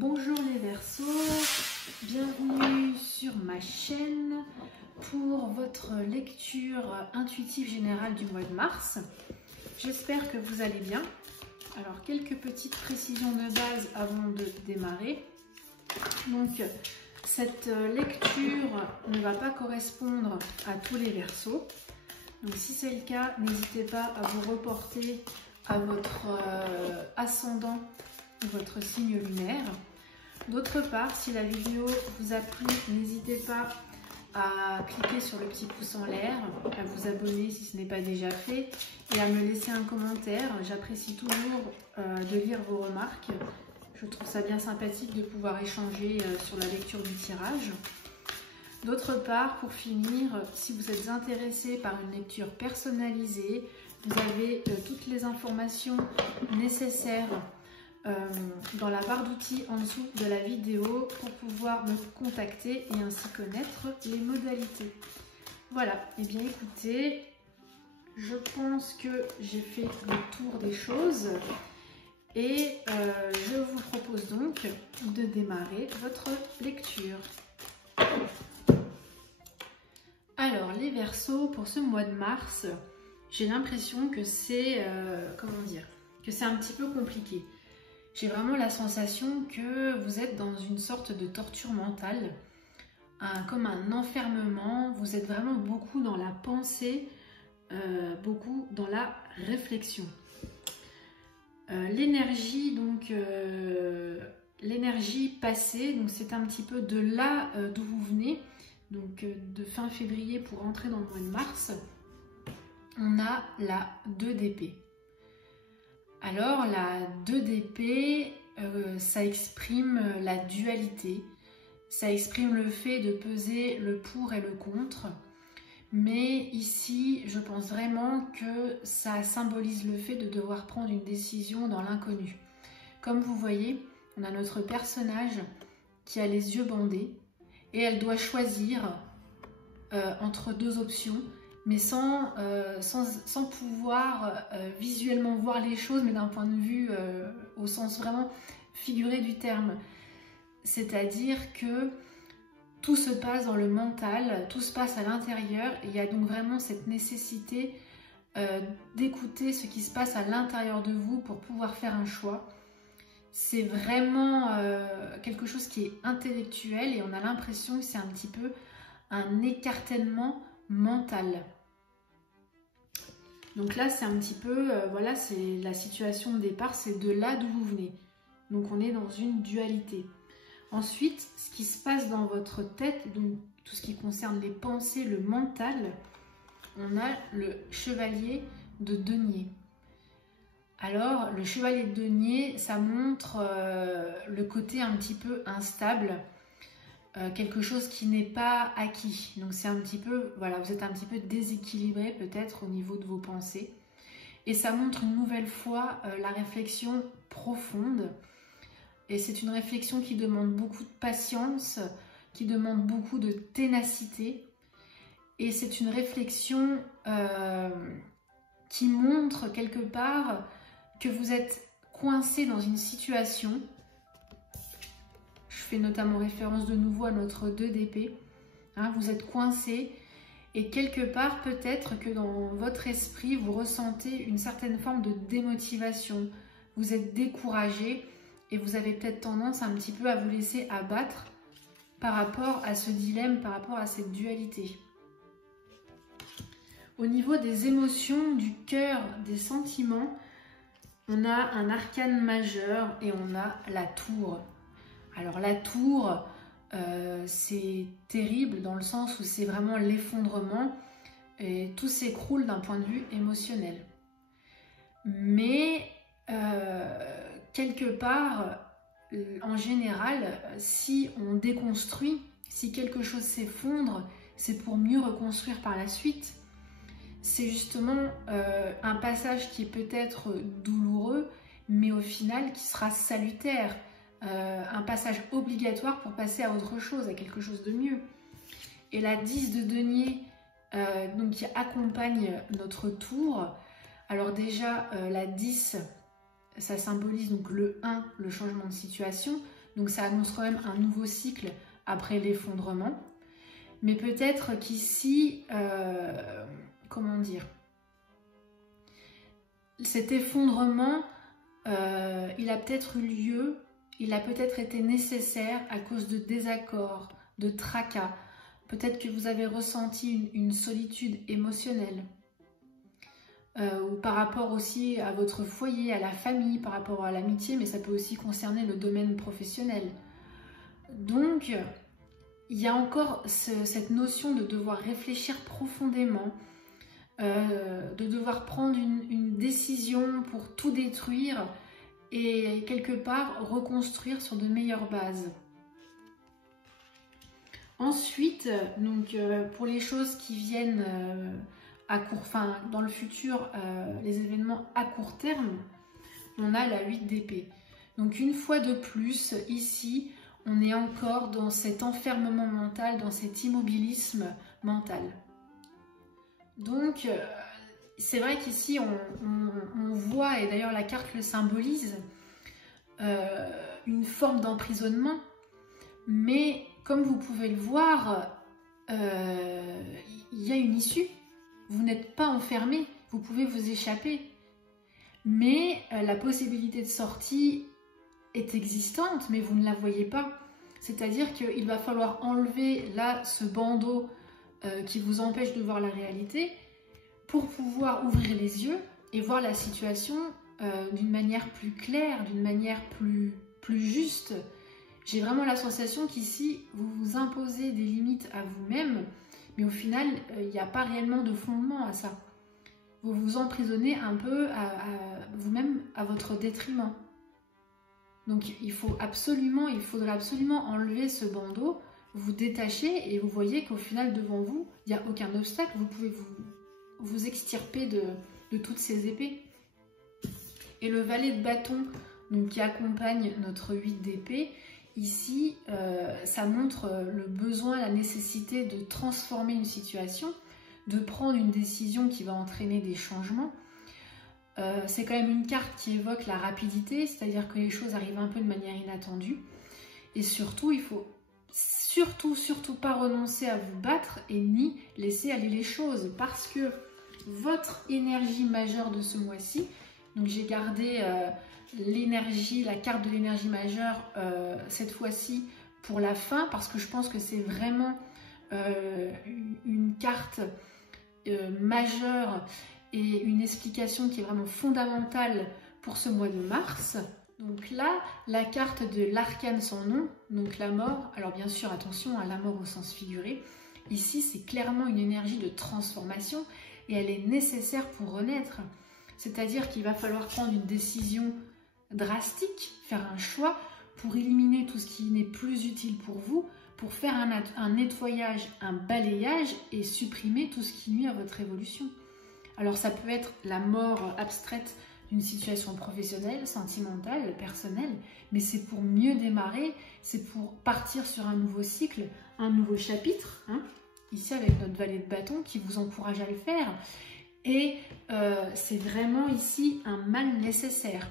Bonjour les Verseaux, bienvenue sur ma chaîne pour votre lecture intuitive générale du mois de mars. J'espère que vous allez bien. Alors quelques petites précisions de base avant de démarrer. Donc cette lecture ne va pas correspondre à tous les Verseaux. Donc si c'est le cas, n'hésitez pas à vous reporter à votre ascendant ou votre signe lunaire. D'autre part, si la vidéo vous a plu, n'hésitez pas à cliquer sur le petit pouce en l'air, à vous abonner si ce n'est pas déjà fait et à me laisser un commentaire. J'apprécie toujours de lire vos remarques. Je trouve ça bien sympathique de pouvoir échanger sur la lecture du tirage. D'autre part, pour finir, si vous êtes intéressé par une lecture personnalisée, vous avez toutes les informations nécessaires dans la barre d'outils en dessous de la vidéo pour pouvoir me contacter et ainsi connaître les modalités. Voilà, et bien écoutez, je pense que j'ai fait le tour des choses et je vous propose donc de démarrer votre lecture. Alors les Verseaux, pour ce mois de mars, j'ai l'impression que c'est que c'est un petit peu compliqué. J'ai vraiment la sensation que vous êtes dans une sorte de torture mentale, comme un enfermement. Vous êtes vraiment beaucoup dans la pensée, beaucoup dans la réflexion. L'énergie, donc l'énergie passée, donc c'est un petit peu de là d'où vous venez, donc de fin février pour entrer dans le mois de mars. On a la 2 d'épée. Alors la 2 d'épée, ça exprime la dualité, ça exprime le fait de peser le pour et le contre, mais ici je pense vraiment que ça symbolise le fait de devoir prendre une décision dans l'inconnu. Comme vous voyez, on a notre personnage qui a les yeux bandés et elle doit choisir entre deux options, mais sans pouvoir visuellement voir les choses, mais d'un point de vue au sens vraiment figuré du terme. C'est-à-dire que tout se passe dans le mental, tout se passe à l'intérieur, et il y a donc vraiment cette nécessité d'écouter ce qui se passe à l'intérieur de vous pour pouvoir faire un choix. C'est vraiment quelque chose qui est intellectuel et on a l'impression que c'est un petit peu un écartèlement mental. Donc là c'est un petit peu, voilà, c'est la situation de départ, c'est de là d'où vous venez. Donc on est dans une dualité. Ensuite, ce qui se passe dans votre tête, donc tout ce qui concerne les pensées, le mental, on a le chevalier de denier. Alors le chevalier de denier, ça montre le côté un petit peu instable, quelque chose qui n'est pas acquis. Donc c'est un petit peu, voilà, vous êtes un petit peu déséquilibré peut-être au niveau de vos pensées. Et ça montre une nouvelle fois la réflexion profonde. Et c'est une réflexion qui demande beaucoup de patience, qui demande beaucoup de ténacité. Et c'est une réflexion qui montre quelque part que vous êtes coincé dans une situation. Je fais notamment référence de nouveau à notre 2 d'épée. Hein, vous êtes coincé et quelque part peut-être que dans votre esprit vous ressentez une certaine forme de démotivation. Vous êtes découragé et vous avez peut-être tendance un petit peu à vous laisser abattre par rapport à ce dilemme, par rapport à cette dualité. Au niveau des émotions, du cœur, des sentiments, on a un arcane majeur et on a la tour. Alors la tour, c'est terrible dans le sens où c'est vraiment l'effondrement et tout s'écroule d'un point de vue émotionnel. Mais quelque part, en général, si on déconstruit, si quelque chose s'effondre, c'est pour mieux reconstruire par la suite. C'est justement un passage qui est peut-être douloureux, mais au final qui sera salutaire. Un passage obligatoire pour passer à autre chose, à quelque chose de mieux. Et la 10 de denier, donc qui accompagne notre tour. Alors déjà, la 10, ça symbolise donc le 1, le changement de situation. Donc ça annonce quand même un nouveau cycle après l'effondrement. Mais peut-être qu'ici, comment dire, cet effondrement, il a peut-être eu lieu, il a peut-être été nécessaire à cause de désaccords, de tracas. Peut-être que vous avez ressenti une solitude émotionnelle. Ou par rapport aussi à votre foyer, à la famille, par rapport à l'amitié, mais ça peut aussi concerner le domaine professionnel. Donc, il y a encore cette notion de devoir réfléchir profondément, de devoir prendre une décision pour tout détruire et quelque part reconstruire sur de meilleures bases. Ensuite, donc, pour les choses qui viennent dans le futur, les événements à court terme, on a la 8 d'épée. Donc une fois de plus, ici, on est encore dans cet enfermement mental, dans cet immobilisme mental. Donc, c'est vrai qu'ici, on voit, et d'ailleurs la carte le symbolise, une forme d'emprisonnement, mais comme vous pouvez le voir, il y a une issue. Vous n'êtes pas enfermé, vous pouvez vous échapper. Mais la possibilité de sortie est existante, mais vous ne la voyez pas. C'est-à-dire qu'il va falloir enlever là ce bandeau qui vous empêche de voir la réalité pour pouvoir ouvrir les yeux et voir la situation d'une manière plus claire, d'une manière plus juste. J'ai vraiment la sensation qu'ici, vous vous imposez des limites à vous-même, mais au final, il n'y a pas réellement de fondement à ça. Vous vous emprisonnez un peu à vous-même à votre détriment. Donc il faudrait absolument enlever ce bandeau, vous détacher et vous voyez qu'au final devant vous, il n'y a aucun obstacle, vous pouvez vous extirper de toutes ces épées. Et le valet de bâton donc, qui accompagne notre 8 d'épée, ici ça montre le besoin, la nécessité de transformer une situation, de prendre une décision qui va entraîner des changements. C'est quand même une carte qui évoque la rapidité, c'est-à-dire que les choses arrivent un peu de manière inattendue. Et surtout, il faut surtout pas renoncer à vous battre et ni laisser aller les choses. Parce que votre énergie majeure de ce mois-ci, donc j'ai gardé l'énergie, la carte de l'énergie majeure cette fois-ci pour la fin, parce que je pense que c'est vraiment une carte majeure et une explication qui est vraiment fondamentale pour ce mois de mars. Donc là, la carte de l'arcane sans nom, donc la mort. Alors bien sûr, attention à la mort au sens figuré. Ici, c'est clairement une énergie de transformation et elle est nécessaire pour renaître. C'est-à-dire qu'il va falloir prendre une décision drastique, faire un choix pour éliminer tout ce qui n'est plus utile pour vous, pour faire un nettoyage, un balayage et supprimer tout ce qui nuit à votre évolution. Alors ça peut être la mort abstraite d'une situation professionnelle, sentimentale, personnelle, mais c'est pour mieux démarrer, c'est pour partir sur un nouveau cycle, un nouveau chapitre, hein, ici avec notre valet de bâton qui vous encourage à le faire. Et c'est vraiment ici un mal nécessaire.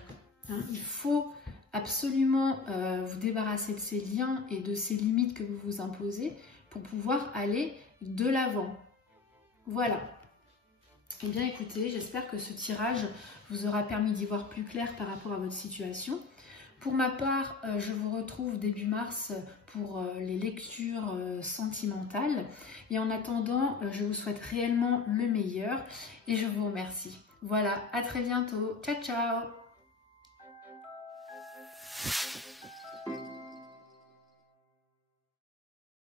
Hein. Il faut absolument vous débarrasser de ces liens et de ces limites que vous vous imposez pour pouvoir aller de l'avant. Voilà. Eh bien écoutez, j'espère que ce tirage vous aura permis d'y voir plus clair par rapport à votre situation. Pour ma part, je vous retrouve début mars pour les lectures sentimentales. Et en attendant, je vous souhaite réellement le meilleur et je vous remercie. Voilà, à très bientôt. Ciao, ciao!